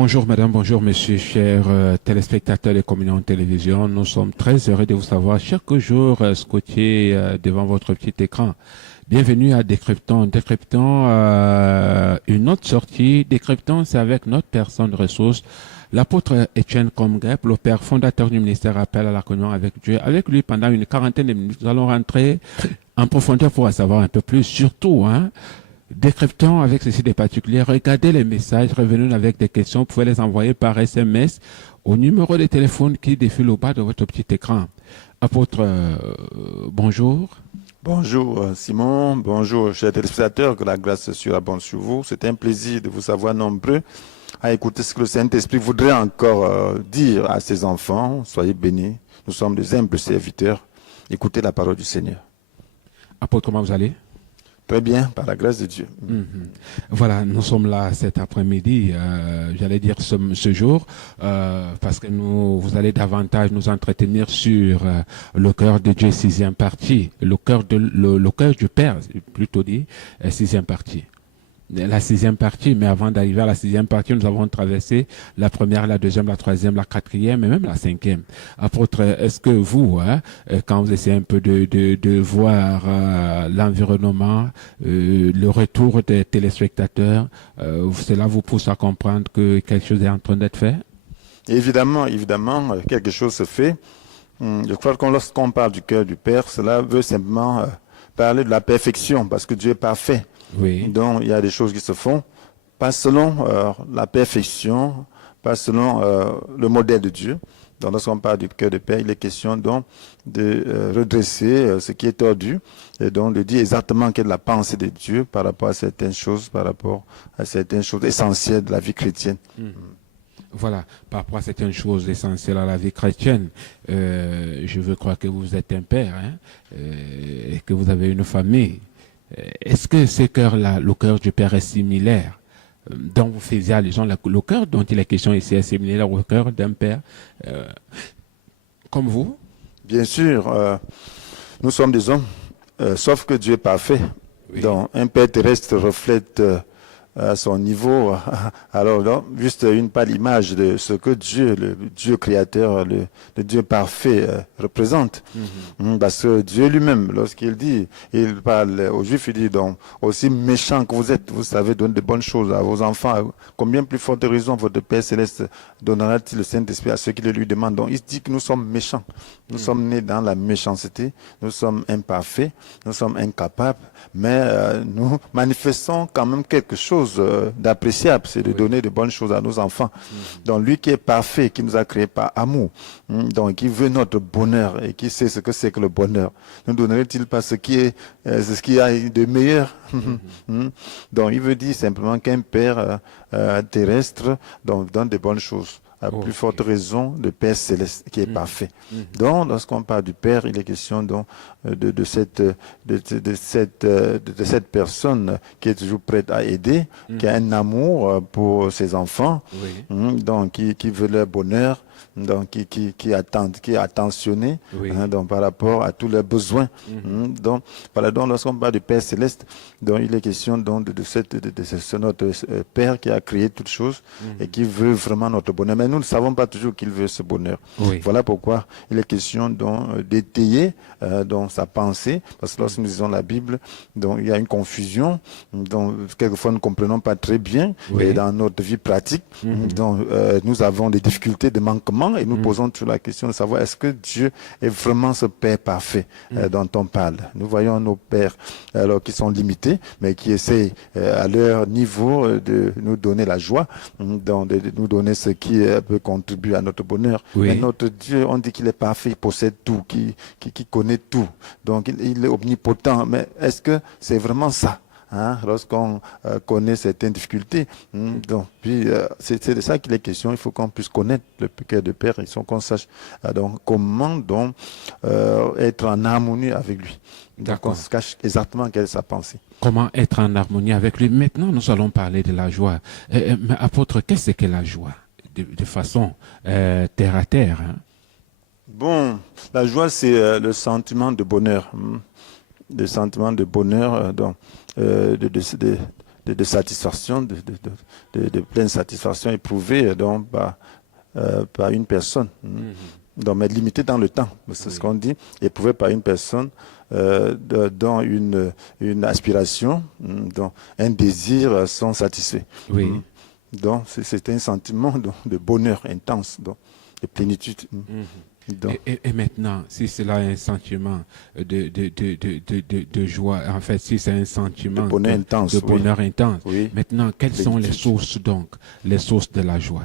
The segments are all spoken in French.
Bonjour madame, bonjour monsieur, chers téléspectateurs de Communion Télévision. Nous sommes très heureux de vous savoir chaque jour scotché devant votre petit écran. Bienvenue à Décryptons. Décryptons, une autre sortie. Décryptons, c'est avec notre personne ressource, l'apôtre Etienne Komgep, le père fondateur du ministère Appel à la communion avec Dieu. Avec lui, pendant une quarantaine de minutes, nous allons rentrer en profondeur pour en savoir un peu plus. Surtout, décryptons avec ceci des particuliers. Regardez les messages, revenez avec des questions. Vous pouvez les envoyer par SMS au numéro de téléphone qui défile au bas de votre petit écran. Apôtre, bonjour. Bonjour Simon, bonjour chers téléspectateurs, que la grâce surabonde sur vous. C'est un plaisir de vous savoir nombreux à écouter ce que le Saint-Esprit voudrait encore dire à ses enfants. Soyez bénis, nous sommes des humbles serviteurs. Écoutez la parole du Seigneur. Apôtre, comment vous allez? Très bien, par la grâce de Dieu. Voilà, nous sommes là cet après-midi, j'allais dire ce jour, parce que vous allez davantage nous entretenir sur le cœur de Dieu, sixième partie, le cœur du Père, plutôt dit, sixième partie. La sixième partie, mais avant d'arriver à la sixième partie, nous avons traversé la première, la deuxième, la troisième, la quatrième et même la cinquième. Apôtre, est-ce que vous, quand vous essayez un peu de voir l'environnement, le retour des téléspectateurs, cela vous pousse à comprendre que quelque chose est en train d'être fait? Évidemment, quelque chose se fait. Je crois que lorsqu'on parle du cœur du Père, cela veut simplement parler de la perfection, parce que Dieu est parfait. Oui. Donc, il y a des choses qui se font, pas selon la perfection, pas selon le modèle de Dieu. Donc, lorsqu'on parle du cœur de Père, il est question donc de redresser ce qui est tordu et donc de dire exactement quelle est la pensée de Dieu par rapport à certaines choses essentielles de la vie chrétienne. Voilà, par rapport à certaines choses essentielles à la vie chrétienne, je veux croire que vous êtes un père et que vous avez une famille. Est-ce que ce cœur-là, le cœur du Père est similaire dont vous faisiez allusion, le cœur dont il est question ici est similaire au cœur d'un Père comme vous? Bien sûr, nous sommes des hommes, sauf que Dieu est parfait. Oui. Donc, un Père terrestre reflète à son niveau, alors là, juste une pâle image de ce que Dieu, le Dieu créateur, le Dieu parfait représente. Parce que Dieu lui-même, lorsqu'il dit, il parle aux Juifs, il dit donc, aussi méchant que vous êtes, vous savez donner de bonnes choses à vos enfants, combien plus forte raison votre Père Céleste donnera-t-il le Saint-Esprit à ceux qui le lui demandent. Donc il dit que nous sommes méchants, nous sommes nés dans la méchanceté, nous sommes imparfaits, nous sommes incapables, mais nous manifestons quand même quelque chose d'appréciable, c'est de donner de bonnes choses à nos enfants. Donc lui qui est parfait, qui nous a créés par amour, donc qui veut notre bonheur et qui sait ce que c'est que le bonheur, nous donnerait-il pas ce qui est ce qu'il y a de meilleur? Donc il veut dire simplement qu'un père terrestre donc donne de bonnes choses. À plus forte raison, le Père Céleste qui est parfait. Donc, lorsqu'on parle du Père, il est question donc de cette personne qui est toujours prête à aider, qui a un amour pour ses enfants, donc qui veut leur bonheur, donc qui est attentionné, donc par rapport à tous leurs besoins. Donc, voilà, donc lorsqu'on parle du Père Céleste, donc il est question donc de notre Père qui a créé toutes choses et qui veut vraiment notre bonheur. Mais nous ne savons pas toujours qu'il veut ce bonheur. Voilà pourquoi il est question donc d'étayer donc sa pensée, parce que lorsque nous lisons la Bible, donc il y a une confusion, donc quelquefois nous ne comprenons pas très bien, et dans notre vie pratique, donc nous avons des difficultés, des manquements, et nous posons toujours la question de savoir est-ce que Dieu est vraiment ce Père parfait dont on parle. Nous voyons nos pères alors qui sont limités, mais qui essayent à leur niveau de nous donner la joie, donc de nous donner ce qui peut contribuer à notre bonheur. Mais notre Dieu, on dit qu'il est parfait, il possède tout, qui connaît tout. Donc il est omnipotent. Mais est-ce que c'est vraiment ça? Lorsqu'on connaît certaines difficultés, donc puis c'est de ça qu'il est question. Il faut qu'on puisse connaître le cœur de Père, il faut qu'on sache donc comment donc être en harmonie avec lui. Donc on se cache exactement quelle est sa pensée. Comment être en harmonie avec lui. Maintenant, nous allons parler de la joie. Mais apôtre, qu'est-ce que la joie de façon terre à terre? Bon, la joie, c'est le sentiment de bonheur. Le sentiment de bonheur, donc, de de satisfaction, de pleine satisfaction éprouvée donc, par une personne. Donc, mais limité dans le temps, c'est ce qu'on dit, éprouvé par une personne dont une aspiration, dont un désir sont satisfaits. Oui. Donc, c'est un sentiment de bonheur intense, de plénitude. Et maintenant, si cela est un sentiment de joie, en fait, si c'est un sentiment de bonheur intense, oui. Maintenant, quelles sont les sources, donc, les sources de la joie?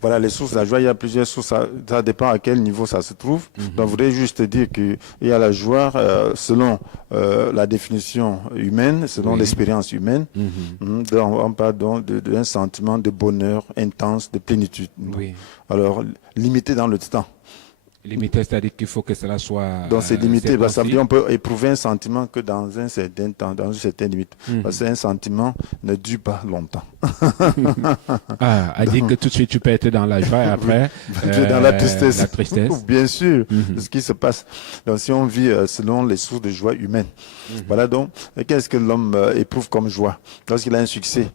Voilà, les sources de la joie, il y a plusieurs sources, ça dépend à quel niveau ça se trouve. Donc, je voudrais juste dire qu'il y a la joie selon la définition humaine, selon l'expérience humaine. Donc, on parle donc d'un sentiment de bonheur intense, de plénitude. Alors, limité dans le temps. Limité, c'est-à-dire qu'il faut que cela soit... Donc c'est limité, ça veut dire qu'on peut éprouver un sentiment que dans un certain temps, dans une certaine limite. Parce qu'un sentiment ne dure pas longtemps. À dire que tout de suite tu peux être dans la joie et après... tu es dans la tristesse. La tristesse. Bien sûr, ce qui se passe. Donc si on vit selon les sources de joie humaine. Voilà donc, qu'est-ce que l'homme éprouve comme joie lorsqu'il a un succès?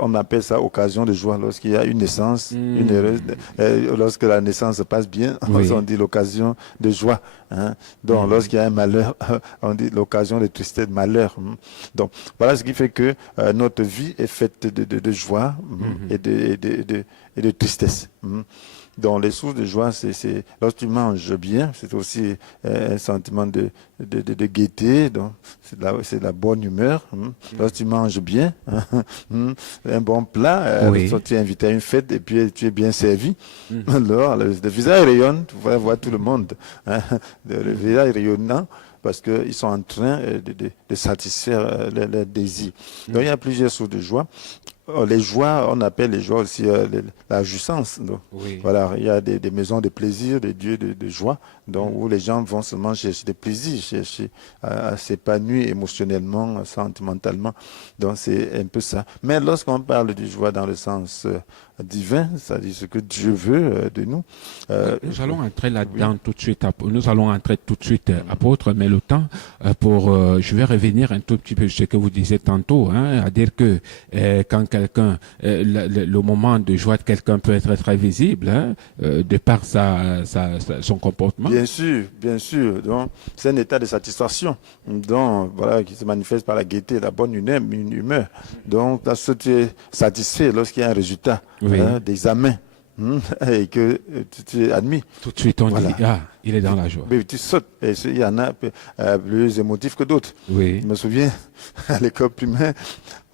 On appelle ça occasion de joie lorsqu'il y a une naissance, une heureuse, lorsque la naissance se passe bien, on dit l'occasion de joie. Donc lorsqu'il y a un malheur, on dit l'occasion de tristesse, de malheur. Donc voilà ce qui fait que notre vie est faite de joie et de tristesse. Donc les sources de joie, c'est lorsque tu manges bien, c'est aussi un sentiment de gaieté, donc c'est de la bonne humeur. Lorsque tu manges bien, un bon plat, lorsque tu es invité à une fête et puis tu es bien servi, alors le visage rayonne, tu vas voir tout le monde, le visage rayonnant, parce qu'ils sont en train de satisfaire leurs désirs. Donc il y a plusieurs sources de joie. Les joies, on appelle les joies aussi la jouissance. Voilà, il y a des maisons de plaisir, des lieux de joie, donc, où les gens vont seulement chercher des plaisirs, chercher à s'épanouir émotionnellement, sentimentalement. Donc c'est un peu ça. Mais lorsqu'on parle de joie dans le sens divin, c'est-à-dire ce que Dieu veut de nous. Nous allons entrer là-dedans tout de suite. Nous allons entrer tout de suite, apôtre, mais le temps je vais revenir un tout petit peu sur ce que vous disiez tantôt, à dire que quand quelqu'un, le moment de joie de quelqu'un peut être très visible, de par son comportement. Bien sûr. Donc, c'est un état de satisfaction, donc voilà, qui se manifeste par la gaieté, la bonne humeur. Donc, lorsque tu es satisfait, lorsqu'il y a un résultat, d'examen, et que tu es admis. Tout de suite, on dit, il est dans la joie. Mais tu sautes. Et il y en a plus émotifs que d'autres. Je me souviens, à l'école primaire,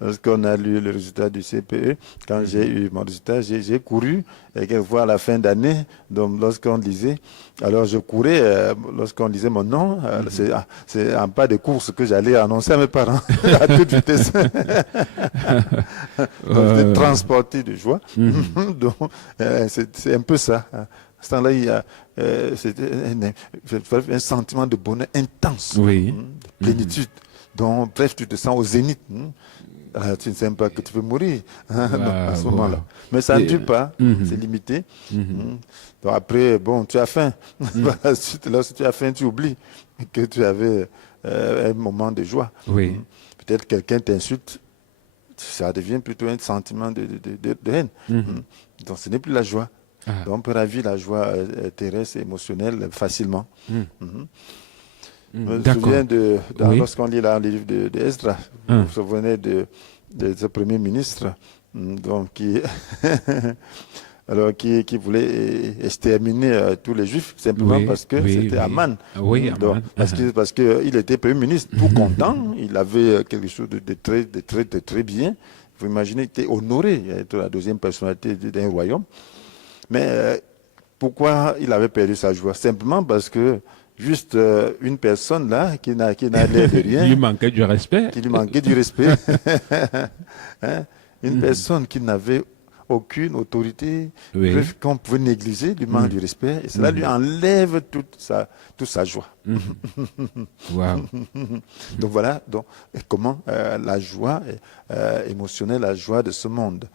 lorsqu'on a lu le résultat du CPE, quand j'ai eu mon résultat, j'ai couru, et quelquefois à la fin d'année, donc lorsqu'on lisait, alors je courais, lorsqu'on lisait mon nom, c'est en pas de course que j'allais annoncer à mes parents, à toute vitesse. Donc, j'étais transporté de joie. Donc, c'est un peu ça. À ce temps-là, il y a un sentiment de bonheur intense, de plénitude. Donc, bref, tu te sens au zénith. Tu ne sais même pas que tu peux mourir à ce moment-là. Mais ça ne dure pas, c'est limité. Donc après, tu as faim. Lorsque tu as faim, tu oublies que tu avais un moment de joie. Peut-être quelqu'un t'insulte, ça devient plutôt un sentiment de haine. Donc ce n'est plus la joie. Donc on peut ravir la joie terrestre et émotionnelle facilement. Je me souviens lorsqu'on lit là, le livre de Esdras, vous vous souvenez de ce premier ministre donc, qui voulait exterminer tous les juifs simplement parce que c'était Aman. Parce qu'il était premier ministre, tout content, il avait quelque chose de très bien. Vous imaginez, il était honoré, il était la deuxième personnalité d'un royaume. Mais pourquoi il avait perdu sa joie? Simplement parce que juste une personne là qui n'a l'air de rien. Qui lui manquait du respect. Qui lui manquait du respect. Une personne qui n'avait aucune autorité, qu'on pouvait négliger, lui manque du respect. Et cela lui enlève toute sa joie. Donc voilà comment la joie émotionnelle, la joie de ce monde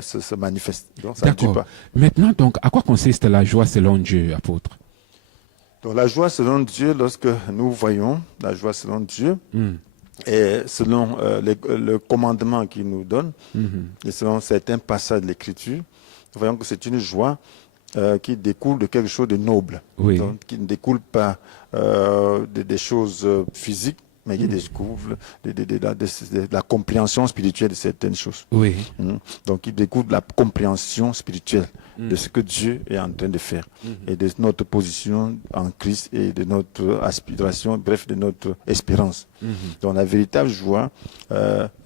se manifeste. Donc ça ne tue pas. Maintenant, donc, à quoi consiste la joie selon Dieu, apôtre? Donc la joie selon Dieu, lorsque nous voyons la joie selon Dieu, Et selon le commandement qu'il nous donne, et selon certains passages de l'Écriture, nous voyons que c'est une joie qui découle de quelque chose de noble, donc, qui ne découle pas des choses physiques, mais qui découle de la compréhension spirituelle de certaines choses. Donc, il découle de la compréhension spirituelle de ce que Dieu est en train de faire et de notre position en Christ et de notre aspiration, bref, de notre espérance. Donc, la véritable joie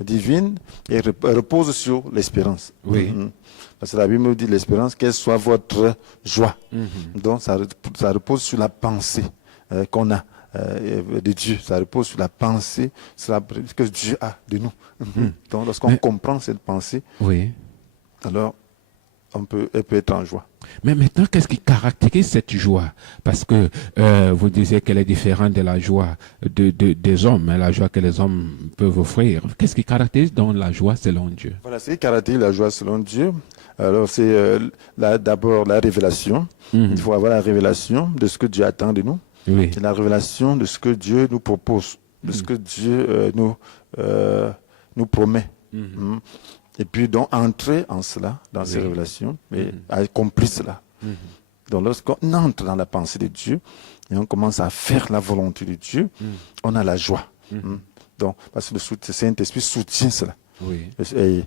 divine repose sur l'espérance. Parce que la Bible nous dit l'espérance, qu'elle soit votre joie. Donc, ça repose sur la pensée qu'on a de Dieu. Ça repose sur la pensée que Dieu a de nous. Donc, lorsqu'on comprend cette pensée, alors elle peut être en joie. Mais maintenant, qu'est-ce qui caractérise cette joie? Parce que vous disiez qu'elle est différente de la joie des hommes, la joie que les hommes peuvent offrir. Qu'est-ce qui caractérise donc la joie selon Dieu? Voilà, ce qui caractérise la joie selon Dieu, alors c'est d'abord la révélation. Il faut avoir la révélation de ce que Dieu attend de nous. Et la révélation de ce que Dieu nous propose, de ce que Dieu nous promet. Et puis donc entrer en cela, dans ces révélations, et accomplir cela. Donc lorsqu'on entre dans la pensée de Dieu, et on commence à faire la volonté de Dieu, on a la joie. Donc, parce que le Saint-Esprit soutient cela. Et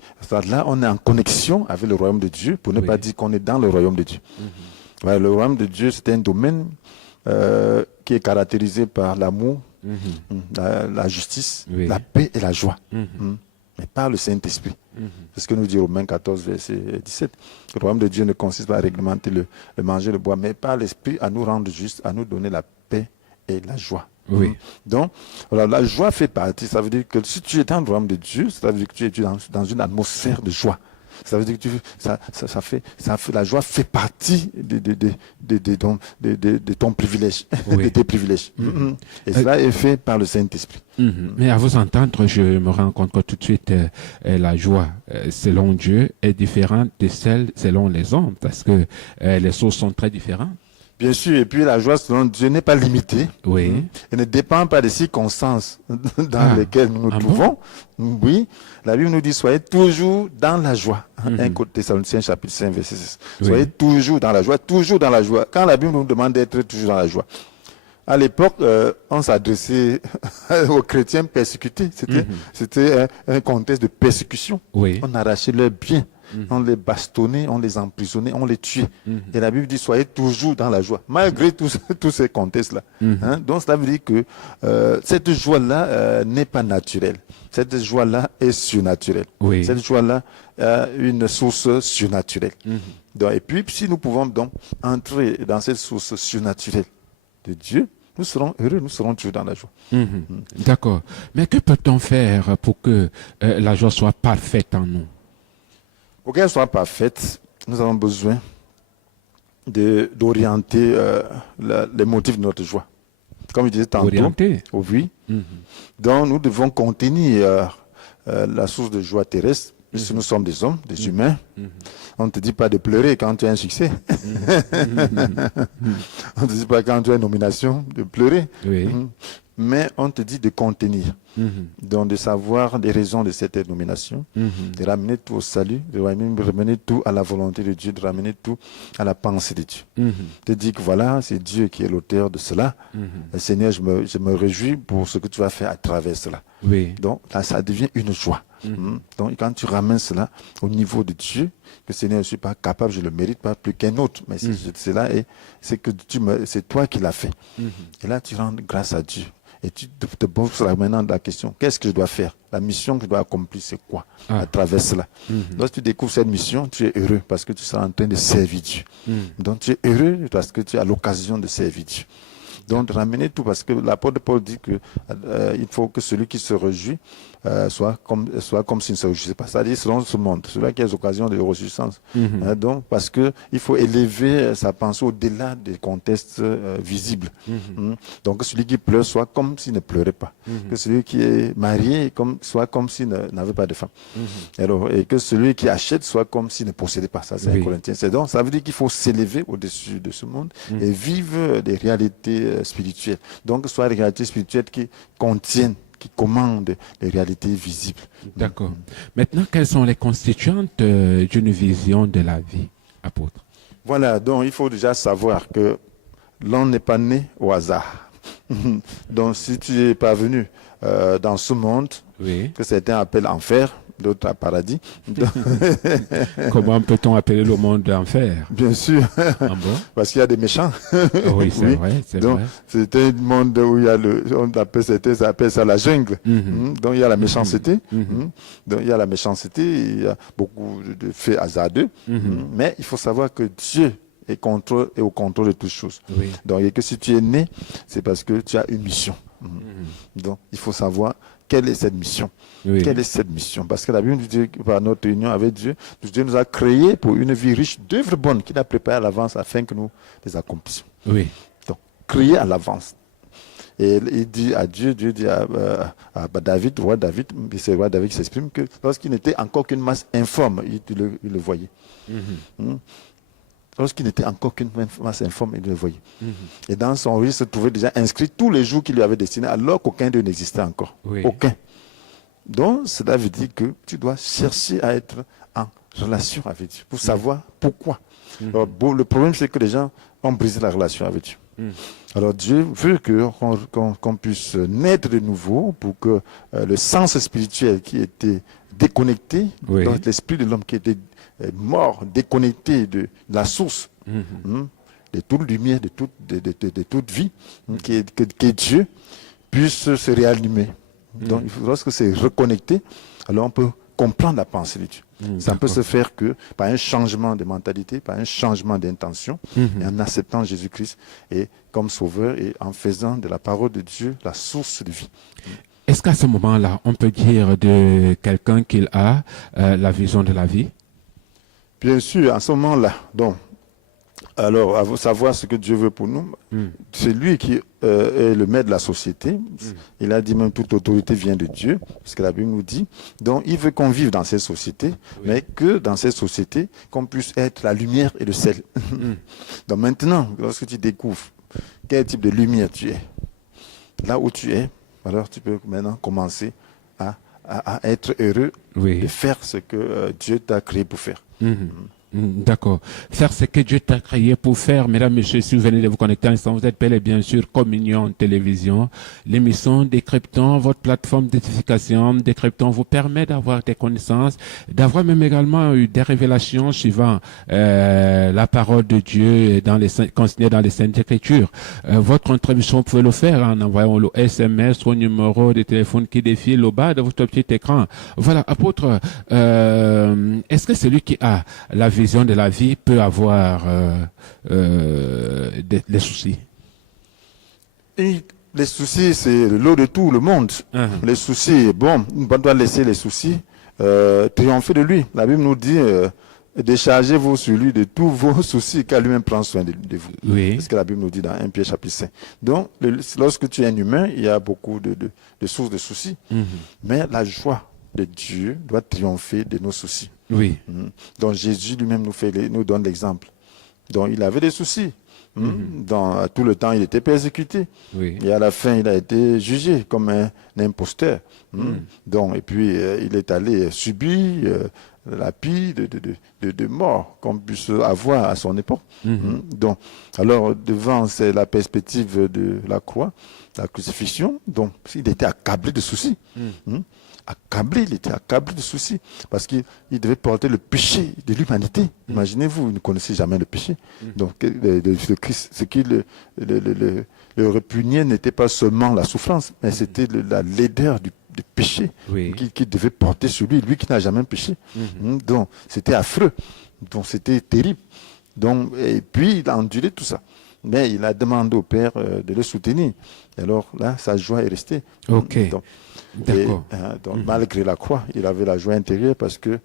là, on est en connexion avec le royaume de Dieu, pour ne pas dire qu'on est dans le royaume de Dieu. Voilà, le royaume de Dieu, c'est un domaine qui est caractérisé par l'amour, la justice, la paix et la joie. Mais par le Saint-Esprit. C'est ce que nous dit Romains 14, verset 17. Le royaume de Dieu ne consiste pas à réglementer le manger, le boire, mais par l'Esprit à nous rendre justes, à nous donner la paix et la joie. Donc, voilà, la joie fait partie. Ça veut dire que si tu es dans le royaume de Dieu, ça veut dire que tu es dans une atmosphère de joie. Ça veut dire que la joie fait partie de ton privilège, de tes privilèges. Et cela est fait par le Saint-Esprit. Mais à vous entendre, je me rends compte que tout de suite, la joie selon Dieu est différente de celle selon les hommes, parce que les sources sont très différentes. Bien sûr, et puis la joie selon Dieu n'est pas limitée. Elle ne dépend pas des circonstances dans lesquelles nous nous trouvons. Oui, la Bible nous dit, soyez toujours dans la joie. 1 Thessaloniciens chapitre 5, verset 6. Soyez toujours dans la joie, toujours dans la joie. Quand la Bible nous demande d'être toujours dans la joie. À l'époque, on s'adressait aux chrétiens persécutés. C'était un contexte de persécution. On arrachait leurs biens. On les bastonnait, on les emprisonnait, on les tuait. Et la Bible dit, soyez toujours dans la joie, malgré tous ces contextes-là. Donc cela veut dire que cette joie-là n'est pas naturelle. Cette joie-là est surnaturelle. Cette joie-là a une source surnaturelle. Donc, et puis, si nous pouvons donc entrer dans cette source surnaturelle de Dieu, nous serons heureux, nous serons toujours dans la joie. D'accord. Mais que peut-on faire pour que la joie soit parfaite en nous? Pour qu'elle soit parfaite, nous avons besoin d'orienter les motifs de notre joie. Comme je disais tantôt, orienter. Oui. Donc nous devons contenir la source de joie terrestre, puisque nous sommes des hommes, des humains. On ne te dit pas de pleurer quand tu as un succès. On ne te dit pas quand tu as une nomination de pleurer. Mais on te dit de contenir. Donc de savoir les raisons de cette nomination, de ramener tout au salut, de ramener tout à la volonté de Dieu, de ramener tout à la pensée de Dieu. De dire que voilà, c'est Dieu qui est l'auteur de cela. Seigneur, je me réjouis pour ce que tu vas faire à travers cela. Donc là, ça devient une joie. Donc quand tu ramènes cela au niveau de Dieu, que Seigneur, je ne suis pas capable, je ne le mérite pas plus qu'un autre, mais cela c'est toi qui l'as fait. Et là, tu rends grâce à Dieu. Et tu te poses maintenant la question, qu'est-ce que je dois faire? La mission que je dois accomplir, c'est quoi à travers cela? Lorsque tu découvres cette mission, tu es heureux parce que tu seras en train de servir Dieu. Donc tu es heureux parce que tu as l'occasion de servir Dieu. Donc ramener tout, parce que l'apôtre Paul dit que il faut que celui qui se réjouit soit comme s'il ne se réjouissait pas. C'est-à-dire selon ce monde, celui qui a l'occasion de réjouissance. Donc parce que il faut élever sa pensée au-delà des contextes visibles. Donc que celui qui pleure soit comme s'il ne pleurait pas. Que celui qui est marié soit comme s'il n'avait pas de femme. Alors, et que celui qui achète soit comme s'il ne possédait pas. Ça c'est un Corinthien. Donc ça veut dire qu'il faut s'élever au-dessus de ce monde et vivre des réalités spirituelles. Donc, soit des réalités spirituelles qui contiennent qui commande les réalités visibles. D'accord. Maintenant, quelles sont les constituantes d'une vision de la vie, apôtre? Voilà, donc il faut déjà savoir que l'on n'est pas né au hasard. Donc si tu es parvenu dans ce monde, que certains appellent enfer, d'autres paradis. Comment peut-on appeler le monde d'enfer? Bien sûr, parce qu'il y a des méchants. Oui, c'est vrai. Donc, c'est un monde où il y a on appelle ça la jungle. Donc, il y a la méchanceté. Donc, il y a la méchanceté, il y a beaucoup de faits hasardeux. Mais il faut savoir que Dieu est au contrôle de toutes choses. Donc, et que si tu es né, c'est parce que tu as une mission. Donc, il faut savoir quelle est cette mission. Quelle est cette mission? Parce que la Bible nous dit, par notre union avec Dieu, Dieu nous a créés pour une vie riche d'œuvres bonnes qu'il a préparées à l'avance afin que nous les accomplissions. Donc, créés à l'avance. Et il dit à Dieu dit à David, roi David, c'est le roi David qui s'exprime, que lorsqu'il n'était encore qu'une masse informe, il le voyait. Lorsqu'il n'était encore qu'une masse informe, il le voyait. Et dans son registre se trouvaient déjà inscrits tous les jours qu'il lui avait destinés, alors qu'aucun d'eux n'existait encore. Aucun. Donc, cela veut dire que tu dois chercher à être en relation avec Dieu pour savoir pourquoi. Alors, le problème, c'est que les gens ont brisé la relation avec Dieu. Alors, Dieu veut qu'on puisse naître de nouveau pour que le sens spirituel qui était déconnecté, donc l'esprit de l'homme qui était mort, déconnecté de la source, de toute lumière, de toute vie, qui est Dieu, puisse se réanimer. Donc, lorsque c'est reconnecté, alors on peut comprendre la pensée de Dieu. Ça peut se faire que par un changement de mentalité, par un changement d'intention, et en acceptant Jésus-Christ et comme sauveur et en faisant de la parole de Dieu la source de vie. Est-ce qu'à ce moment-là, on peut dire de quelqu'un qu'il a la vision de la vie? Bien sûr, à ce moment-là, donc, alors, à savoir ce que Dieu veut pour nous, c'est lui qui est le maître de la société. Il a dit même toute autorité vient de Dieu, parce que la Bible nous dit. Donc, il veut qu'on vive dans cette société, mais que dans cette société, qu'on puisse être la lumière et le sel. Donc maintenant, lorsque tu découvres quel type de lumière tu es, là où tu es, alors tu peux maintenant commencer à être heureux de faire ce que Dieu t'a créé pour faire. D'accord. Faire ce que Dieu t'a créé pour faire. Mesdames, messieurs, si vous venez de vous connecter à l'instant, vous êtes bel et bien sûr Communion Télévision. L'émission Décryptant, votre plateforme d'édification, Décryptant vous permet d'avoir des connaissances, d'avoir même également eu des révélations suivant la parole de Dieu consignée dans les Saintes Écritures. Votre contribution, vous pouvez le faire en envoyant le SMS au numéro de téléphone qui défile au bas de votre petit écran. Voilà, apôtre, est-ce que celui qui a la vision de la vie peut avoir des soucis? Et les soucis, c'est le lot de tout le monde. Les soucis, bon, on doit laisser les soucis triompher de lui. La Bible nous dit déchargez-vous sur lui de tous vos soucis, car lui-même prend soin de vous. C'est ce que la Bible nous dit dans 1 Pierre chapitre 5. Donc, lorsque tu es un humain, il y a beaucoup de sources de soucis. Mais la joie de Dieu doit triompher de nos soucis. Donc Jésus lui-même nous donne l'exemple. Donc il avait des soucis. Dans tout le temps, il était persécuté. Et à la fin, il a été jugé comme un imposteur. Donc, et puis, il est allé subir la pire de mort qu'on puisse avoir à son époque. Donc, alors, devant la perspective de la croix, la crucifixion, donc, il était accablé de soucis. Il était accablé de soucis, parce qu'il devait porter le péché de l'humanité. Imaginez-vous, vous ne connaissez jamais le péché. Donc, le Christ, ce qui le répugnait n'était pas seulement la souffrance, mais c'était la laideur du péché qu'il devait porter sur lui qui n'a jamais péché. Donc, c'était affreux. Donc, c'était terrible. Donc, et puis, il a enduré tout ça. Mais il a demandé au Père de le soutenir. Et alors, là, sa joie est restée. Donc, malgré la croix, il avait la joie intérieure parce que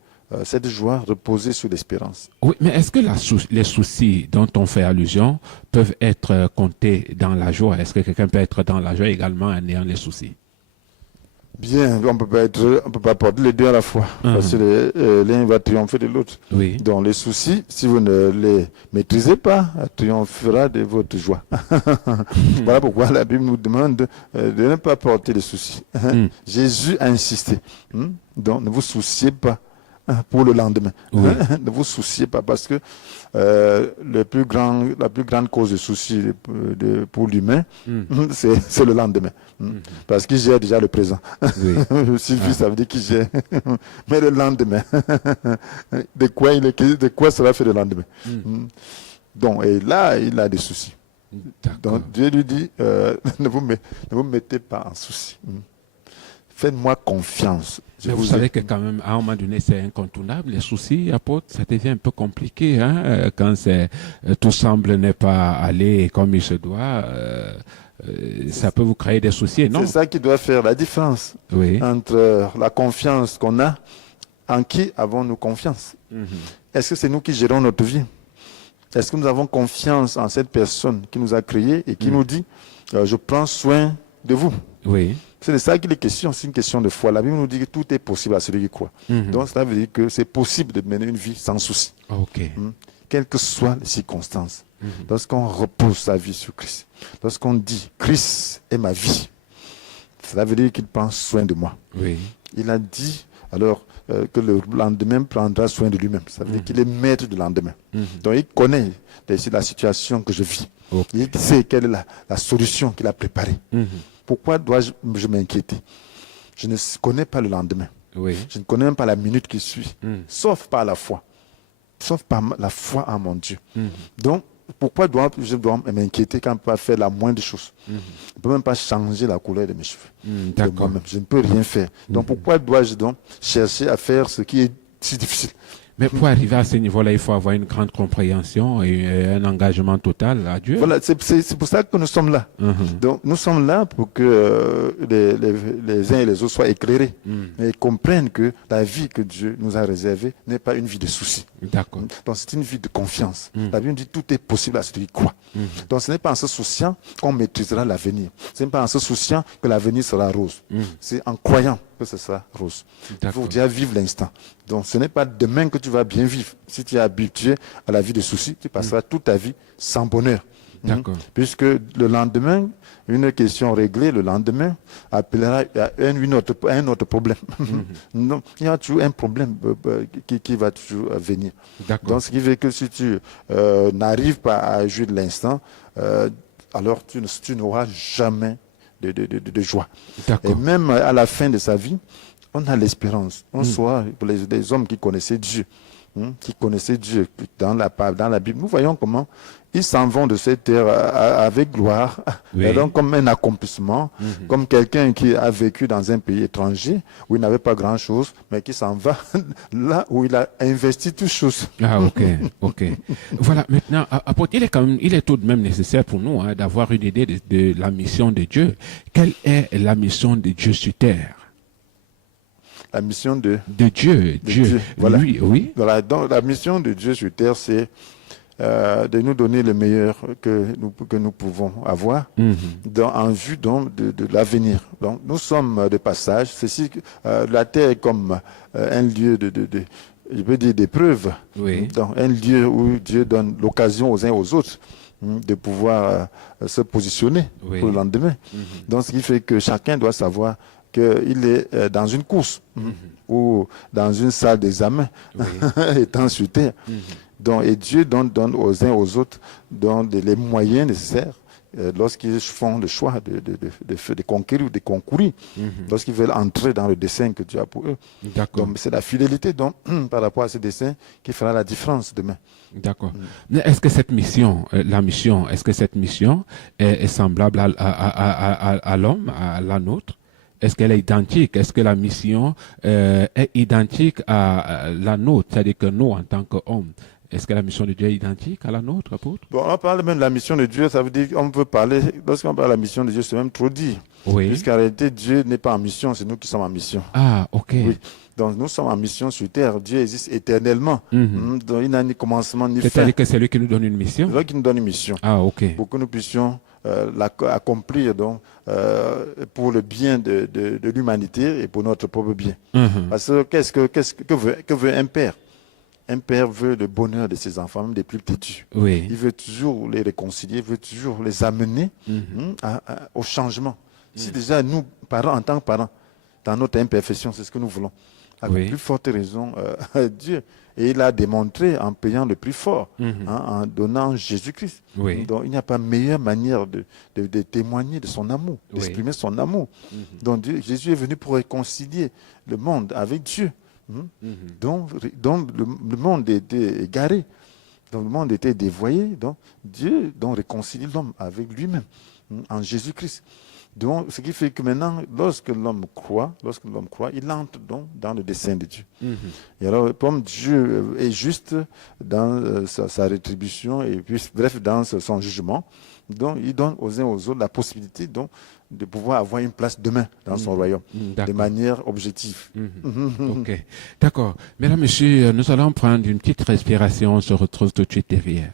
cette joie reposait sur l'espérance. Oui, mais est-ce que les soucis dont on fait allusion peuvent être comptés dans la joie? Est-ce que quelqu'un peut être dans la joie également en ayant les soucis? Bien, on peut pas porter les deux à la fois, parce que l'un va triompher de l'autre. Oui. Donc les soucis, si vous ne les maîtrisez pas, triomphera de votre joie. Voilà pourquoi la Bible nous demande de ne pas porter les soucis. Jésus a insisté. Donc ne vous souciez pas pour le lendemain. Oui. Ne vous souciez pas, parce que la plus grande cause de souci pour l'humain, c'est le lendemain. Parce qu'il gère déjà le présent. Oui. Sylvie, ça veut dire qu'il gère. Mais le lendemain, de quoi sera fait le lendemain? Donc, et là, il a des soucis. Donc Dieu lui dit, ne vous mettez pas en souci. Faites-moi confiance. Mais vous savez que quand même, à un moment donné, c'est incontournable. Les soucis, apôtre, ça devient un peu compliqué. Quand tout semble ne pas aller comme il se doit, ça peut vous créer des soucis, non? C'est ça qui doit faire la différence entre la confiance qu'on a. En qui avons-nous confiance? Est-ce que c'est nous qui gérons notre vie? Est-ce que nous avons confiance en cette personne qui nous a créés et qui nous dit je prends soin de vous? Oui. C'est de ça qu'il est question, c'est une question de foi. La Bible nous dit que tout est possible à celui qui croit. Donc cela veut dire que c'est possible de mener une vie sans souci. Quelles que soient les circonstances. Lorsqu'on repose sa vie sur Christ, lorsqu'on dit Christ est ma vie, cela veut dire qu'il prend soin de moi. Oui. Il a dit alors que le lendemain prendra soin de lui-même. Ça veut dire qu'il est maître du lendemain. Donc il connaît la situation que je vis. Il sait quelle est la solution qu'il a préparée. Pourquoi dois-je m'inquiéter? Je ne connais pas le lendemain. Oui. Je ne connais même pas la minute qui suit. Sauf par la foi. Sauf par la foi en mon Dieu. Donc, pourquoi je dois m'inquiéter quand je ne peux pas faire la moindre chose? Je ne peux même pas changer la couleur de mes cheveux. De moi-même. Je ne peux rien faire. Donc, pourquoi dois-je donc chercher à faire ce qui est si difficile? Mais pour arriver à ce niveau-là, il faut avoir une grande compréhension et un engagement total à Dieu. Voilà, c'est pour ça que nous sommes là. Donc, nous sommes là pour que les uns et les autres soient éclairés et comprennent que la vie que Dieu nous a réservée n'est pas une vie de soucis. D'accord. Donc, c'est une vie de confiance. La Bible dit tout est possible à celui qui croit. Donc, ce n'est pas en se souciant qu'on maîtrisera l'avenir. Ce n'est pas en se souciant que l'avenir sera rose. C'est en croyant que ce sera rose. Il faut déjà vivre l'instant. Donc, ce n'est pas demain que tu vas bien vivre. Si tu es habitué à la vie de soucis, tu passeras toute ta vie sans bonheur. Puisque le lendemain, une question réglée, le lendemain, appellera un autre problème. Donc, il y a toujours un problème qui va toujours venir. Donc, ce qui fait que si tu n'arrives pas à jouir de l'instant, alors tu n'auras jamais de joie. Et même à la fin de sa vie, on a l'espérance. On soit les hommes qui connaissaient Dieu, dans la Bible. Nous voyons comment ils s'en vont de cette terre avec gloire, et donc comme un accomplissement, comme quelqu'un qui a vécu dans un pays étranger où il n'avait pas grand-chose, mais qui s'en va là où il a investi toutes choses. Ok. Voilà, maintenant, apôtre, il est tout de même nécessaire pour nous d'avoir une idée de la mission de Dieu. Quelle est la mission de Dieu sur terre? La mission de Dieu. Voilà. Lui, oui. Voilà. Donc, la mission de Dieu sur terre, c'est de nous donner le meilleur que nous pouvons avoir en vue de l'avenir. Donc, nous sommes de passage. La terre est comme un lieu je peux dire d'épreuve. Donc, un lieu où Dieu donne l'occasion aux uns aux autres de pouvoir se positionner pour le lendemain. Donc, ce qui fait que chacun doit savoir qu'il est dans une course ou dans une salle d'examen, étant sur terre. Donc, et Dieu donne aux uns aux autres les moyens nécessaires lorsqu'ils font le choix de conquérir ou de concourir, lorsqu'ils veulent entrer dans le dessein que Dieu a pour eux. Donc, c'est la fidélité par rapport à ce dessein qui fera la différence demain. D'accord. Est-ce que cette mission, est semblable à l'homme, à la nôtre? Est-ce qu'elle est identique? Est-ce que la mission est identique à la nôtre? C'est-à-dire que nous, en tant qu'hommes, est-ce que la mission de Dieu est identique à la nôtre, apôtre? Bon, on parle même de la mission de Dieu, ça veut dire qu'on peut parler, lorsqu'on parle de la mission de Dieu, c'est même trop dit. Puisqu'en réalité, Dieu n'est pas en mission, c'est nous qui sommes en mission. Ah, ok. Oui. Donc nous sommes en mission sur terre. Dieu existe éternellement. Donc il n'a ni commencement ni fin. C'est-à-dire que c'est lui qui nous donne une mission? C'est lui qui nous donne une mission. Ah, ok. Pour que nous puissions accomplir donc pour le bien de l'humanité et pour notre propre bien. Parce que que veut un père? Un père veut le bonheur de ses enfants, même des plus petits. Oui. Il veut toujours les réconcilier, il veut toujours les amener au changement. Si déjà nous, parents, en tant que parents, dans notre imperfection, c'est ce que nous voulons. Avec plus forte raison, Dieu. Et il a démontré en payant le plus fort, en donnant Jésus-Christ. Donc il n'y a pas meilleure manière de témoigner de son amour, d'exprimer son amour. Donc Jésus est venu pour réconcilier le monde avec Dieu. Donc le monde était égaré, donc le monde était dévoyé, donc Dieu réconcilie l'homme avec lui-même en Jésus-Christ. Donc ce qui fait que maintenant, lorsque l'homme croit, il entre donc dans le dessein de Dieu. Et alors, comme Dieu est juste dans sa rétribution et puis bref dans son jugement, donc il donne aux uns aux autres la possibilité donc de pouvoir avoir une place demain dans son royaume, de manière objective. Ok, d'accord. Mesdames, Messieurs, nous allons prendre une petite respiration. On se retrouve tout de suite derrière.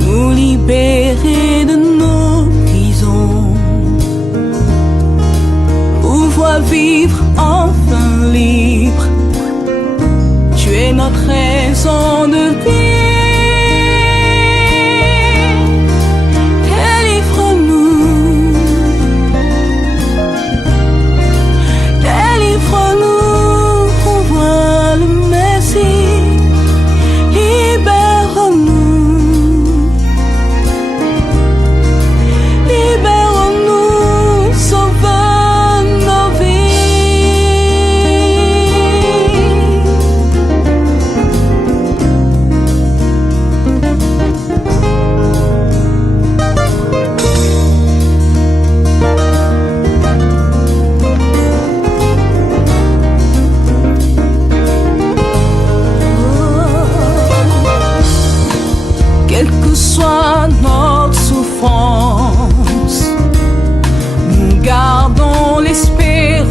Nous libérer de nos prisons, pouvoir vivre enfin libre. Tu es notre raison de vie. Délivre-nous, délivre-nous, envoie le Messie. Quelle que soit notre souffrance, nous gardons l'espérance.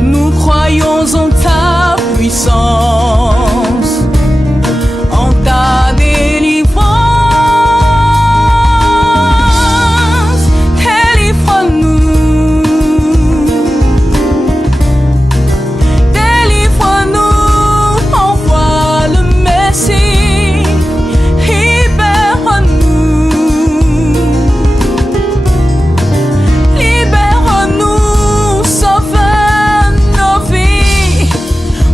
Nous croyons en ta puissance, en ta délivrance. Délivre-nous, délivre-nous, envoie le Messie, libère-nous, libère-nous, sauve nos vies.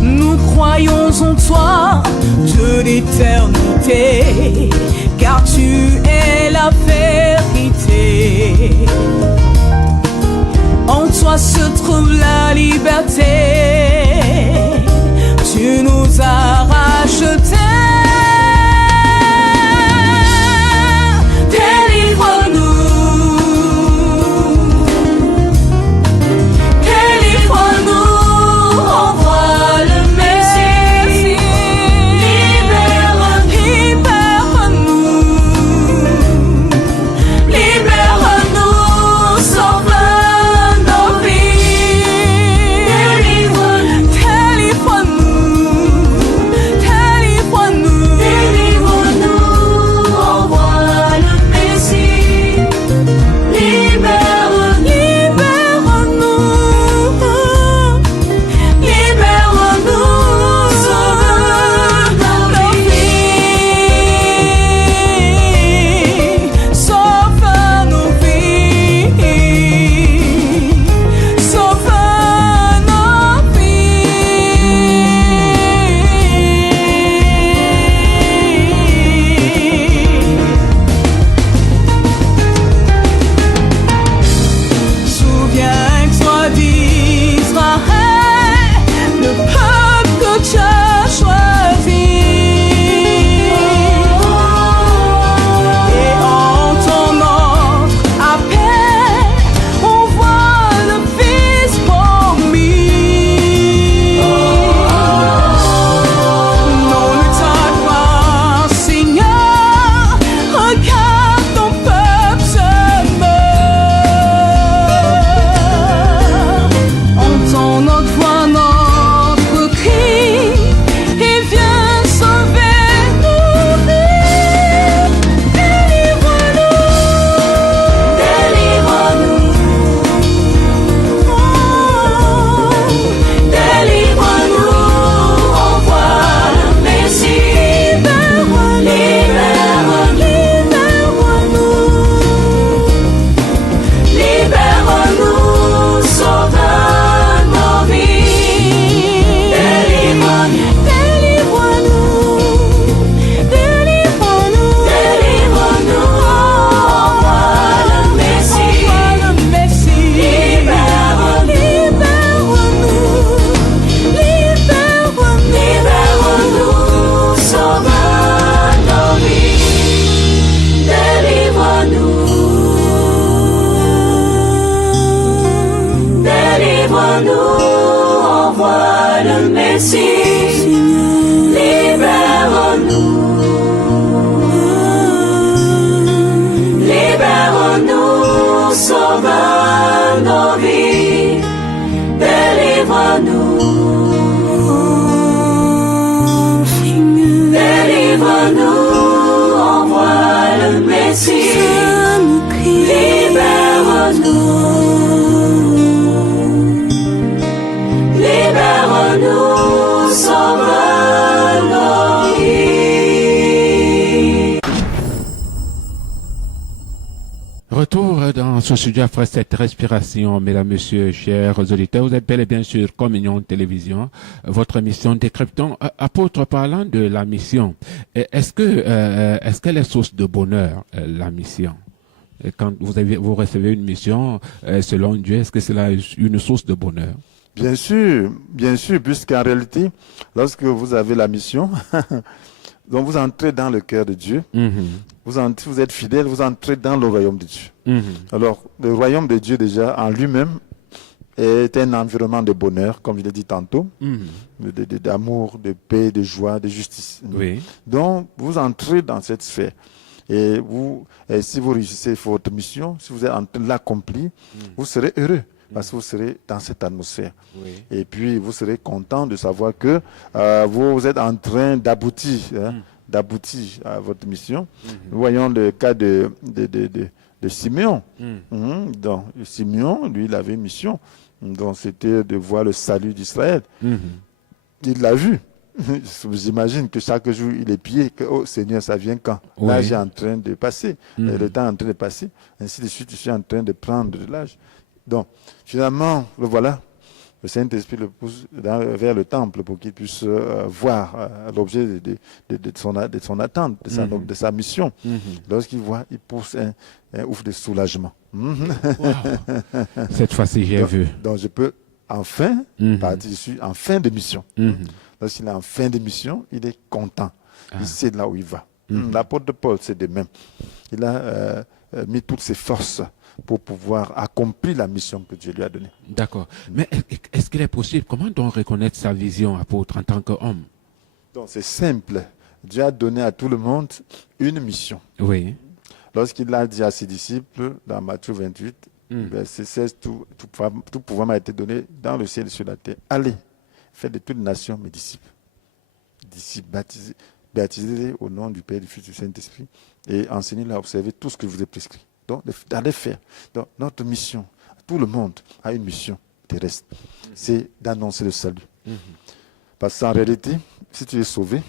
Nous croyons en toi de l'éternité, car tu es la vérité. En toi se trouve la liberté. Tu nous as rachetés. Délivre-nous, envoie le Messie. Libère-nous, libère-nous, sauve nos vies. Messie, libère-nous. Libère-nous, sauve nos vies, délivre-nous. Délivre-nous, envoie le Messie, libère-nous. Libère-nous, sauve nos vies. Retour dans ce studio après cette respiration, mesdames, messieurs, chers auditeurs. Vous êtes bel et bien sur Communion Télévision, votre mission décryptant. Apôtre, parlant de la mission, est-ce qu'elle est source de bonheur, la mission? Quand vous recevez une mission, selon Dieu, est-ce que c'est une source de bonheur? Bien sûr, puisqu'en réalité, lorsque vous avez la mission, donc vous entrez dans le cœur de Dieu, vous êtes fidèle, vous entrez dans le royaume de Dieu. Alors, le royaume de Dieu déjà en lui-même est un environnement de bonheur, comme je l'ai dit tantôt, d'amour, de paix, de joie, de justice. Oui. Donc, vous entrez dans cette sphère. Et si vous réussissez votre mission, si vous êtes en train de l'accomplir, vous serez heureux. Parce que vous serez dans cette atmosphère. Oui. Et puis, vous serez content de savoir que vous êtes en train d'aboutir à votre mission. Nous voyons le cas de Simeon. Donc, Simeon, lui, il avait une mission. Donc, c'était de voir le salut d'Israël. Il l'a vu. J'imagine que chaque jour, il est pied, que, oh Seigneur, ça vient quand? Oui. L'âge est en train de passer. Le temps est en train de passer. Ainsi de suite, je suis en train de prendre de l'âge. Donc, finalement, le voilà. Le Saint-Esprit le pousse vers le temple pour qu'il puisse voir l'objet de son attente, de sa mission. Lorsqu'il voit, il pousse un ouf de soulagement. Wow. Cette fois-ci, j'ai vu. Donc, je peux enfin partir. Je suis en fin de mission. Lorsqu'il est en fin de mission, il est content. Il sait là où il va. L'apôtre Paul, c'est de même. Il a mis toutes ses forces pour pouvoir accomplir la mission que Dieu lui a donnée. D'accord. Mais est-ce qu'il est possible, comment donc reconnaître sa vision, apôtre, en tant qu'homme? Donc c'est simple. Dieu a donné à tout le monde une mission. Oui. Lorsqu'il a dit à ses disciples, dans Matthieu 28, verset 16, tout pouvoir m'a été donné dans le ciel et sur la terre. Allez, faites de toutes les nations mes disciples. Disciples baptisez-les au nom du Père, du Fils et du Saint-Esprit et enseignez-les à observer tout ce que je vous ai prescrit. Donc, d'aller faire. Donc, notre mission, tout le monde a une mission terrestre. C'est d'annoncer le salut. Parce qu'en réalité, si tu es sauvé,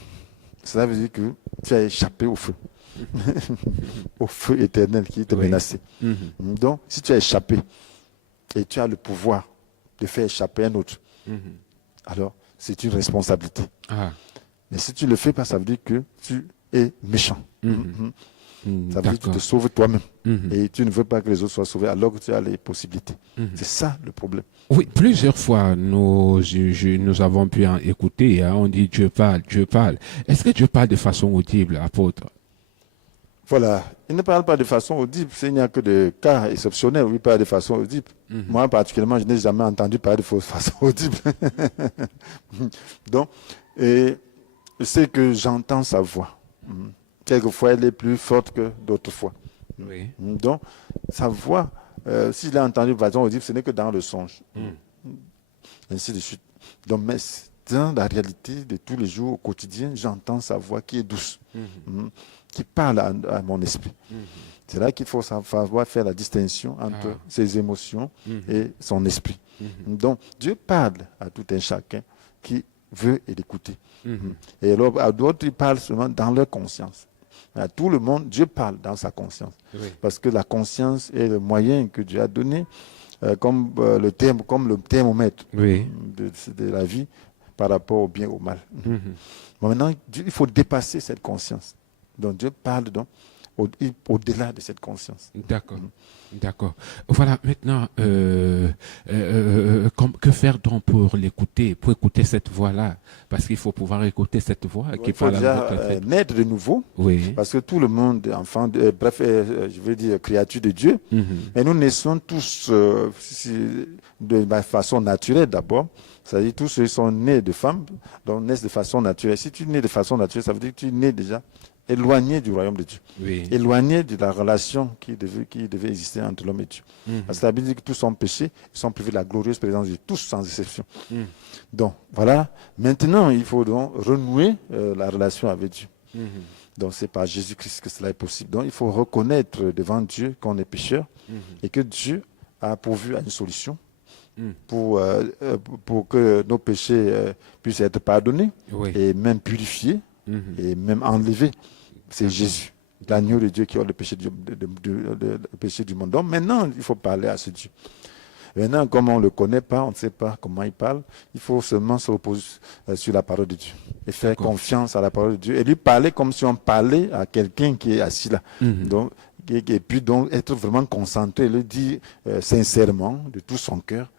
cela veut dire que tu as échappé au feu. Au feu éternel qui te menaçait. Donc, si tu as échappé et tu as le pouvoir de faire échapper un autre, alors c'est une responsabilité. Mais si tu ne le fais pas, ça veut dire que tu es méchant. Ça veut dire que tu te sauves toi-même. Et tu ne veux pas que les autres soient sauvés alors que tu as les possibilités. C'est ça le problème. Oui, plusieurs fois, nous avons pu en écouter. On dit Dieu parle, Dieu parle. Est-ce que Dieu parle de façon audible, apôtre? Voilà. Il ne parle pas de façon audible. Il n'y a que des cas exceptionnels où il parle de façon audible. Moi, particulièrement, je n'ai jamais entendu parler de façon audible. Donc, je sais que j'entends sa voix. Quelquefois, elle est plus forte que d'autres fois. Oui. Donc, sa voix, s'il a entendu de façon audible, ce n'est que dans le songe. Ainsi de suite. Donc, mais dans la réalité de tous les jours, au quotidien, j'entends sa voix qui est douce, qui parle à mon esprit. C'est là qu'il faut savoir faire la distinction entre ses émotions et son esprit. Donc, Dieu parle à tout un chacun qui veut l'écouter. Et alors, à d'autres, il parle seulement dans leur conscience. À tout le monde, Dieu parle dans sa conscience. Parce que la conscience est le moyen que Dieu a donné comme le thermomètre de la vie par rapport au bien et au mal. Maintenant, il faut dépasser cette conscience. Donc Dieu parle donc au-delà de cette conscience. D'accord. D'accord. Voilà, maintenant, que faire donc pour l'écouter, pour écouter cette voix-là? Parce qu'il faut pouvoir écouter cette voix qui parle à notre tête. Naître de nouveau, Oui. parce que tout le monde est enfant, je veux dire créature de Dieu, mais nous naissons tous de façon naturelle d'abord. C'est-à-dire tous ceux qui sont nés de femmes, donc naissent de façon naturelle. Si tu nais de façon naturelle, ça veut dire que tu nais déjà éloigné du royaume de Dieu, éloigné de la relation qui devait exister entre l'homme et Dieu. Parce que la Bible dit que tous sont péchés, ils sont privés de la glorieuse présence de Dieu, tous sans exception. Donc voilà, maintenant il faut donc renouer la relation avec Dieu. Donc c'est par Jésus-Christ que cela est possible. Donc il faut reconnaître devant Dieu qu'on est pécheur et que Dieu a pourvu à une solution pour que nos péchés puissent être pardonnés et même purifiés et même enlevés. C'est Jésus, l'agneau de Dieu qui a le péché du monde. Donc maintenant, il faut parler à ce Dieu. Maintenant, comme on ne le connaît pas, on ne sait pas comment il parle, il faut seulement se reposer sur la parole de Dieu et faire confiance à la parole de Dieu et lui parler comme si on parlait à quelqu'un qui est assis là. Donc, et puis donc être vraiment concentré, le dire sincèrement, de tout son cœur.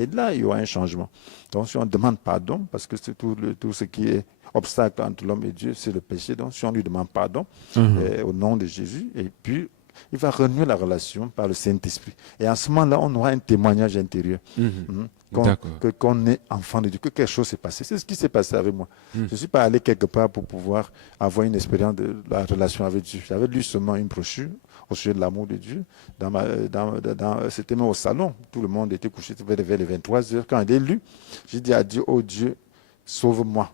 Et là, il y aura un changement. Donc, si on demande pardon, parce que c'est tout ce qui est obstacle entre l'homme et Dieu, c'est le péché. Donc, si on lui demande pardon au nom de Jésus, et puis il va renouer la relation par le Saint-Esprit. Et en ce moment-là, on aura un témoignage intérieur. Qu'on est enfant de Dieu, que quelque chose s'est passé. C'est ce qui s'est passé avec moi. Je ne suis pas allé quelque part pour pouvoir avoir une expérience de la relation avec Dieu. J'avais lu seulement une brochure au sujet de l'amour de Dieu. C'était même au salon. Tout le monde était couché vers les 23 heures. Quand j'ai lu, j'ai dit à Dieu, oh Dieu, sauve-moi.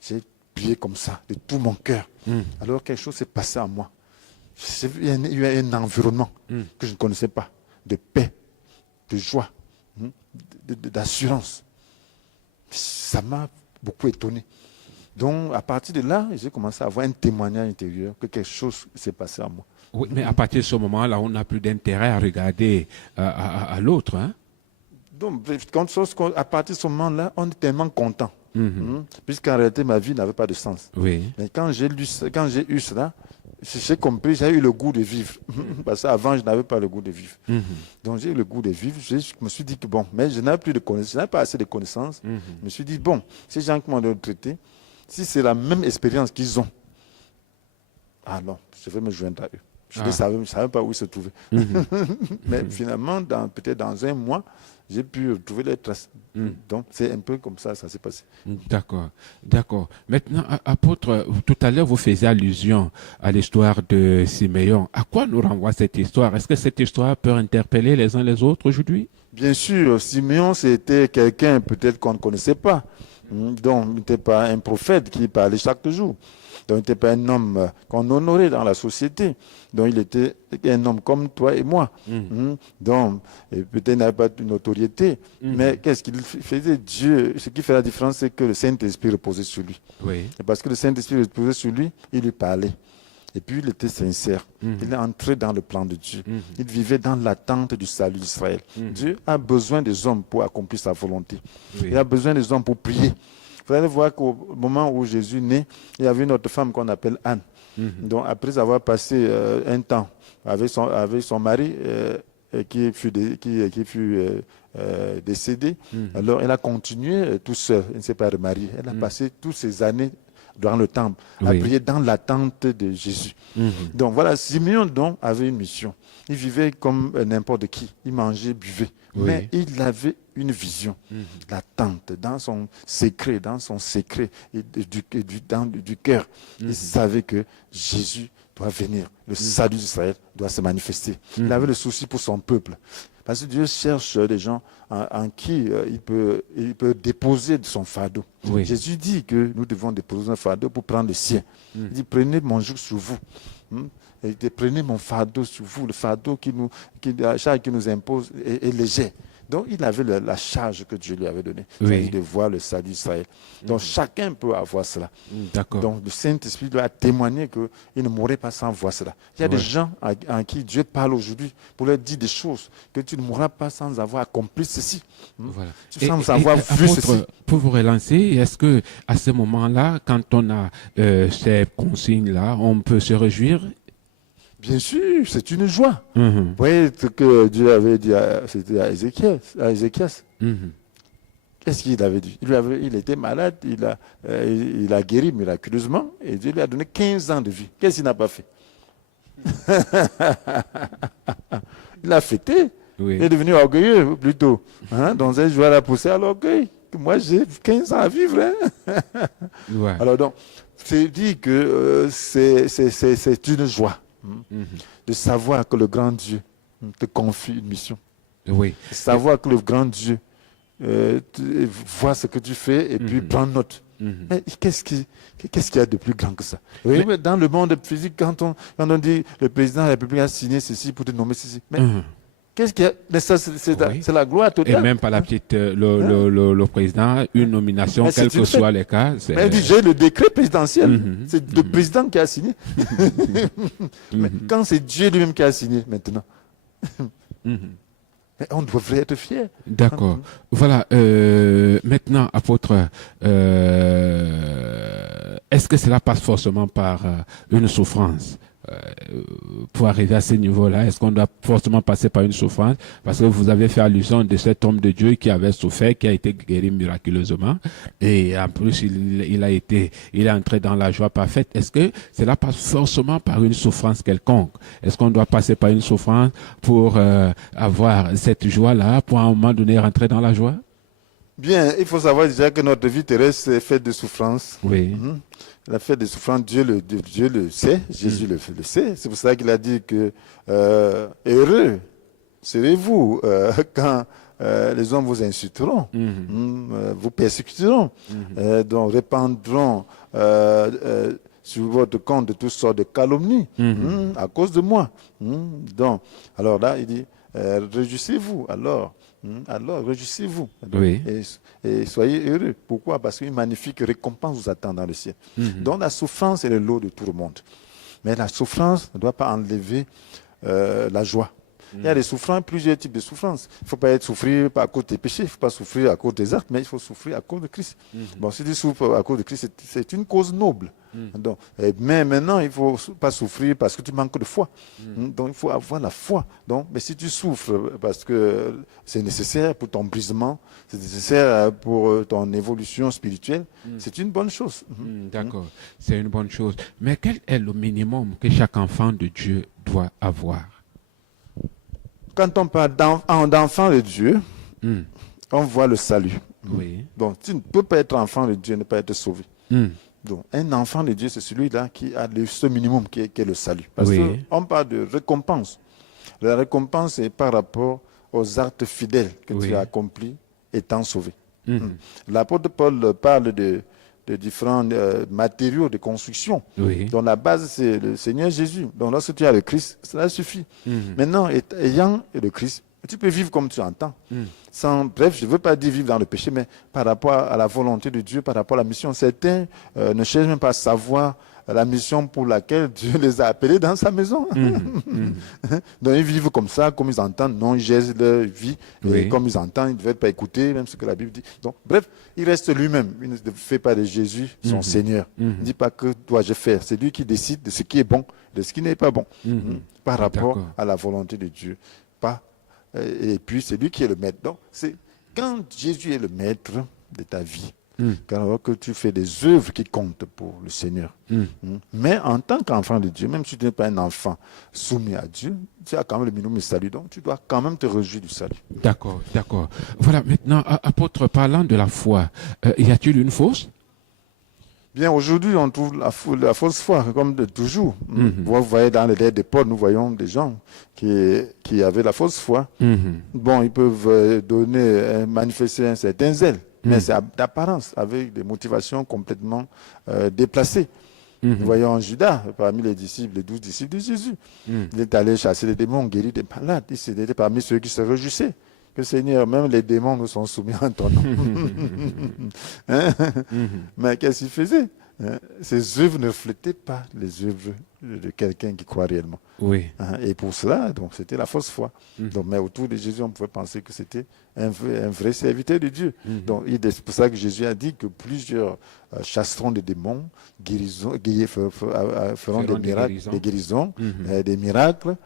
J'ai prié comme ça, de tout mon cœur. Alors quelque chose s'est passé en moi. Il y a un environnement que je ne connaissais pas, de paix, de joie, d'assurance. Ça m'a beaucoup étonné. Donc, à partir de là, j'ai commencé à avoir un témoignage intérieur que quelque chose s'est passé en moi. Oui, mais à partir de ce moment-là, on n'a plus d'intérêt à regarder à l'autre. Hein? Donc, à partir de ce moment-là, on est tellement content. Puisqu'en réalité, ma vie n'avait pas de sens. Oui. Mais quand j'ai eu cela, j'ai compris, j'ai eu le goût de vivre. Parce qu'avant, je n'avais pas le goût de vivre. Donc, j'ai eu le goût de vivre. Je me suis dit que bon, mais je n'avais plus de connaissances, je n'avais pas assez de connaissances. Je me suis dit, bon, ces gens qui m'ont traité, si c'est la même expérience qu'ils ont, alors, je vais me joindre à eux. Je ne savais pas où ils se trouvaient. Mais finalement, peut-être dans un mois, j'ai pu retrouver les traces. Donc, c'est un peu comme ça s'est passé. D'accord, d'accord. Maintenant, apôtre, tout à l'heure, vous faisiez allusion à l'histoire de Siméon. À quoi nous renvoie cette histoire? Est-ce que cette histoire peut interpeller les uns les autres aujourd'hui? Bien sûr, Siméon, c'était quelqu'un peut-être qu'on ne connaissait pas. Donc, il n'était pas un prophète qui parlait chaque jour. Donc, il n'était pas un homme qu'on honorait dans la société. Donc, il était un homme comme toi et moi. Donc, peut-être il n'avait pas une autorité. Mais qu'est-ce qu'il faisait? Dieu, ce qui fait la différence, c'est que le Saint-Esprit reposait sur lui. Oui. Et parce que le Saint-Esprit reposait sur lui, il lui parlait. Et puis, il était sincère. Il est entré dans le plan de Dieu. Il vivait dans l'attente du salut d'Israël. Dieu a besoin des hommes pour accomplir sa volonté. Il a besoin des hommes pour prier. Vous allez voir qu'au moment où Jésus naît, il y avait une autre femme qu'on appelle Anne. Donc, après avoir passé un temps avec son mari qui fut décédé, alors elle a continué tout seul. Elle ne s'est pas remariée. Elle a passé toutes ces années dans le temple, à prier dans l'attente de Jésus. Donc voilà, Simeon donc avait une mission. Il vivait comme n'importe qui. Il mangeait, buvait. Mais il avait une vision, l'attente dans son secret et du cœur. Il savait que Jésus doit venir. Le salut d'Israël doit se manifester. Il avait le souci pour son peuple. Parce que Dieu cherche des gens en qui il peut déposer son fardeau. Jésus dit que nous devons déposer un fardeau pour prendre le sien. Il dit, prenez mon joug sur vous. Et prenez mon fardeau sur vous. Le fardeau la charge qui nous impose est léger. Donc, il avait la charge que Dieu lui avait donnée, c'est-à-dire de voir le salut d'Israël. Donc, chacun peut avoir cela. Donc, le Saint-Esprit doit témoigner qu'il ne mourrait pas sans voir cela. Il y a des gens en qui Dieu parle aujourd'hui pour leur dire des choses, que tu ne mourras pas sans avoir accompli ceci. Voilà. Sans avoir vu ceci. Pour vous relancer, est-ce que à ce moment-là, quand on a ces consignes-là, on peut se réjouir? Bien sûr, c'est une joie. Mhm. Vous voyez ce que Dieu avait dit c'était à Ézéchias. Mhm. Qu'est-ce qu'il avait dit? Il était malade, il a guéri miraculeusement et Dieu lui a donné 15 ans de vie. Qu'est-ce qu'il n'a pas fait? Il a fêté. Oui. Il est devenu orgueilleux plutôt. Donc cette joie l'a poussé à l'orgueil. Moi, j'ai 15 ans à vivre. Ouais. Alors donc, c'est dit que c'est une joie de savoir que le grand Dieu te confie une mission. Oui. De savoir que le grand Dieu voit ce que tu fais et puis prend note. Mais qu'est-ce qu'il y a de plus grand que ça? Oui, mais dans le monde physique, quand on dit le président de la République a signé ceci pour te nommer ceci, mais qu'est-ce qu'il y a? Mais ça, c'est la gloire totale. Et même par la petite, le président, une nomination, Mais quel que soit les cas. Mais il dit, j'ai le décret présidentiel. C'est le président qui a signé. Mais quand c'est Dieu lui-même qui a signé maintenant, mais on devrait être fiers. D'accord. Voilà. Maintenant, apôtre, est-ce que cela passe forcément par une souffrance? Pour arriver à ce niveau-là, est-ce qu'on doit forcément passer par une souffrance? Parce que vous avez fait allusion de cet homme de Dieu qui avait souffert, qui a été guéri miraculeusement, et en plus il est entré dans la joie parfaite. Est-ce que cela passe forcément par une souffrance quelconque? Est-ce qu'on doit passer par une souffrance pour avoir cette joie-là, pour à un moment donné rentrer dans la joie? Bien, il faut savoir déjà que notre vie terrestre est faite de souffrance. Oui. La fête de souffrance, Dieu le sait, Jésus le sait. C'est pour ça qu'il a dit que heureux serez-vous quand les hommes vous insulteront, vous persécuteront, donc répandront sur votre compte de toutes sortes de calomnies à cause de moi. Donc, alors là, il dit, réjouissez-vous alors. Alors, réjouissez-vous Oui. et soyez heureux. Pourquoi? Parce qu'une magnifique récompense vous attend dans le ciel. Donc la souffrance est le lot de tout le monde. Mais la souffrance ne doit pas enlever la joie. Il y a des souffrances, plusieurs types de souffrances. Il ne faut pas souffrir à cause des péchés, il ne faut pas souffrir à cause des actes, mais il faut souffrir à cause de Christ. Bon, si tu souffres à cause de Christ, c'est une cause noble. Donc, mais maintenant, il ne faut pas souffrir parce que tu manques de foi. Donc, il faut avoir la foi. Donc, mais si tu souffres parce que c'est nécessaire pour ton brisement, c'est nécessaire pour ton évolution spirituelle, c'est une bonne chose. D'accord, c'est une bonne chose. Mais quel est le minimum que chaque enfant de Dieu doit avoir? Quand on parle d'enfant de Dieu, on voit le salut. Oui. Donc, tu ne peux pas être enfant de Dieu et ne pas être sauvé. Donc, un enfant de Dieu, c'est celui-là qui a ce minimum qui est le salut. Parce qu'on parle de récompense. La récompense est par rapport aux actes fidèles que tu as accomplis étant sauvé. L'apôtre Paul parle de différents matériaux de construction. Donc la base, c'est le Seigneur Jésus. Donc lorsque tu as le Christ, cela suffit. Maintenant, ayant le Christ, tu peux vivre comme tu entends. Bref, je ne veux pas dire vivre dans le péché, mais par rapport à la volonté de Dieu, par rapport à la mission. Certains ne cherchent même pas à savoir la mission pour laquelle Dieu les a appelés dans sa maison. Donc ils vivent comme ça, comme ils entendent. Non, ils gèrent leur vie. Et comme ils entendent, ils ne veulent pas écouter, même ce que la Bible dit. Donc, bref, il reste lui-même. Il ne fait pas de Jésus son Seigneur. Il ne dit pas que dois-je faire. C'est lui qui décide de ce qui est bon, de ce qui n'est pas bon. Par rapport à la volonté de Dieu. Et puis, c'est lui qui est le maître. Donc, c'est quand Jésus est le maître de ta vie, alors que tu fais des œuvres qui comptent pour le Seigneur. Mais en tant qu'enfant de Dieu, même si tu n'es pas un enfant soumis à Dieu, tu as quand même le minimum de salut. Donc, tu dois quand même te réjouir du salut. D'accord, d'accord. Voilà, maintenant, apôtre, parlant de la foi, y a-t-il une fausse? Bien, aujourd'hui, on trouve la fausse foi, comme de toujours. Vous voyez, dans les lettres de Paul, nous voyons des gens qui avaient la fausse foi. Bon, ils peuvent manifester un certain zèle, mais c'est d'apparence, avec des motivations complètement déplacées. Nous voyons Judas, parmi les 12 disciples de Jésus. Il est allé chasser les démons, guérir des malades. Il était parmi ceux qui se réjouissaient. Que Seigneur, même les démons nous sont soumis en ton nom. Mais qu'est-ce qu'il faisait? Ses œuvres ne reflétaient pas les œuvres de quelqu'un qui croit réellement. Oui. Et pour cela, donc, c'était la fausse foi. Donc, mais autour de Jésus, on pouvait penser que c'était un vrai serviteur de Dieu. Donc, c'est pour ça que Jésus a dit que plusieurs chasseront des démons, feront des miracles, des guérisons, des miracles,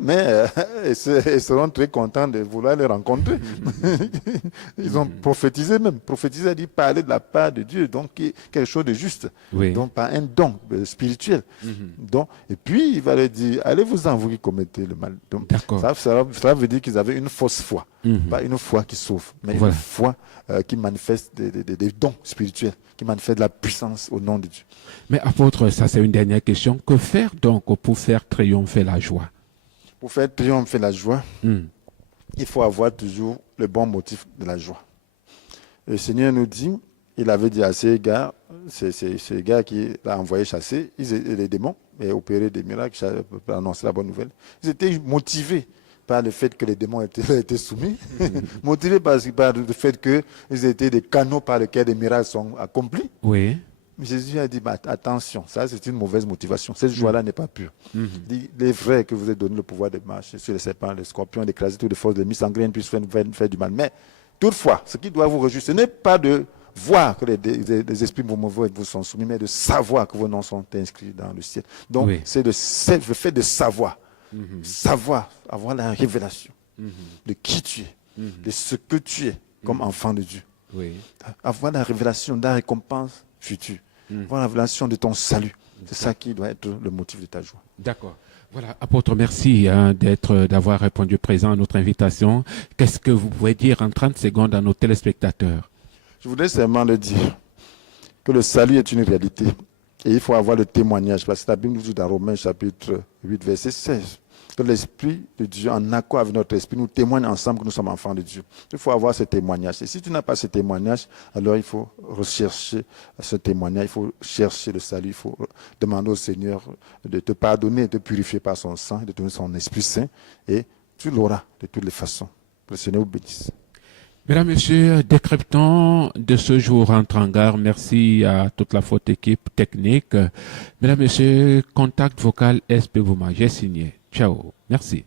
mais ils seront très contents de vouloir les rencontrer. Ils ont prophétisé même. Prophétisé a dit parler de la part de Dieu, donc quelque chose de juste. Oui. Donc, par un don spirituel. Donc, et puis, il va leur dire, allez-vous-en, vous qui commettez le mal. Donc, ça veut dire qu'ils avaient une fausse foi. Pas une foi qui sauve, mais une foi qui manifeste des dons spirituels, qui manifeste de la puissance au nom de Dieu. Mais apôtre, ça c'est une dernière question. Que faire donc pour faire triompher la joie? Pour faire triompher la joie, il faut avoir toujours le bon motif de la joie. Le Seigneur nous dit, il avait dit à ces gars qui l'a envoyé chasser, les démons, et opérer des miracles, pour annoncer la bonne nouvelle. Ils étaient motivés par le fait que les démons étaient soumis, motivés par le fait qu'ils étaient des canaux par lesquels les miracles sont accomplis. Oui. Jésus a dit, attention, ça c'est une mauvaise motivation. Cette joie-là n'est pas pure. Il est vrai que vous avez donné le pouvoir de marcher sur les serpents, les scorpions, d'écraser toutes les forces de sans que rien ne puisse faire du mal. Mais toutefois, ce qui doit vous réjouir, ce n'est pas de voir que les esprits mauvais vous sont soumis, mais de savoir que vos noms sont inscrits dans le ciel. Donc, c'est le fait de savoir. Savoir, avoir la révélation de qui tu es, de ce que tu es comme enfant de Dieu. Avoir la révélation de la récompense future. Avoir la révélation de ton salut. C'est ça qui doit être le motif de ta joie. D'accord. Voilà, apôtre, merci d'avoir répondu présent à notre invitation. Qu'est-ce que vous pouvez dire en 30 secondes à nos téléspectateurs? Je voudrais seulement le dire que le salut est une réalité. Et il faut avoir le témoignage, parce que la Bible nous dit dans Romains chapitre 8, verset 16, que l'Esprit de Dieu, en accord avec notre esprit, nous témoigne ensemble que nous sommes enfants de Dieu. Il faut avoir ce témoignage. Et si tu n'as pas ce témoignage, alors il faut rechercher ce témoignage, il faut chercher le salut, il faut demander au Seigneur de te pardonner, de te purifier par son sang, de te donner son Esprit Saint, et tu l'auras de toutes les façons. Que le Seigneur vous bénisse. Mesdames, Messieurs, décryptons de ce jour entre en gare. Merci à toute la forte équipe technique. Mesdames, Messieurs, contact vocal SP Bouma. J'ai signé. Ciao. Merci.